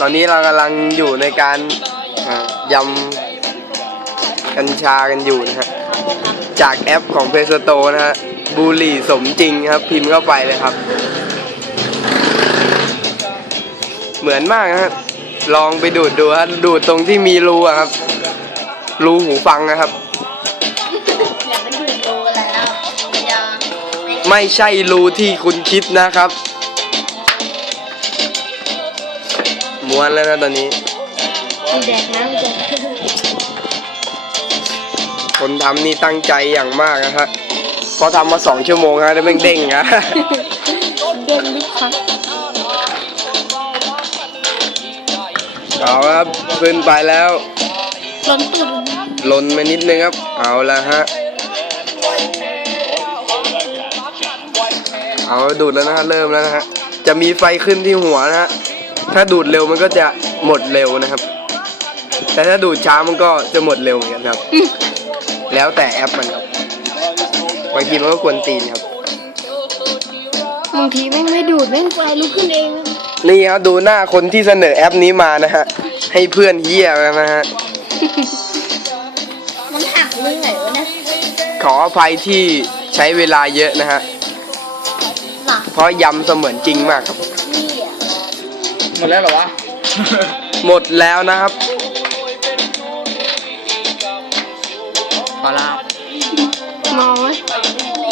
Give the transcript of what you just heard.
ตอนนี้เรากำลังอยู่ในการอ่ายำกัญชากันอยู่นะฮะ จากแอปของเพ s สโตนะฮะบุหรี่สมจริงครับ พิมพ์เข้าไปเลยครับ เหมือนมากนะฮะลองไปดูดดูฮะดูดตรงที่มีรูอะครับ รูหูฟังนะครับอย่าไปดูดูอะไรแล้วอย่าไม่ไม่ใช่รูที่คุณคิดนะครับ ม้วนแล้วนะตอนนี้ แดกน้ำจะคนทำนี่ตั้งใจอย่างมากนะฮะเพราะทำมาสองชั่วโมงฮะแล้วแม่งเด้งนะเด่นลูกค้าเอาครับขึ้นไปแล้วล้นตุ่นลนมานิดนึงครับ เอาละฮะ เอาดูดแล้วนะฮะเริ่มแล้วนะฮะ จะมีไฟขึ้นที่หัวนะฮะ ถ้าดูดเร็วมันก็จะหมดเร็วนะครับ แต่ถ้าดูดช้ามันก็จะหมดเร็วเหมือนกันครับ แล้วแต่แอปมันครับบางทีมันก็ควรตีนครับบางทีแม่งไม่ดูดแม่งไฟลุกขึ้นเองนี่ครับดูหน้าคนที่เสนอแอปนี้มานะฮะให้เพื่อนเฮียนะฮะมันหักเรื่องไหนวะเนี่ยขออภัยที่ใช้เวลาเยอะนะฮะหลักเพราะยำเสมือนจริงมากครับนี่อะห มดแล้วเหรอวะ หมดแล้วนะครับปลาลาบ มอง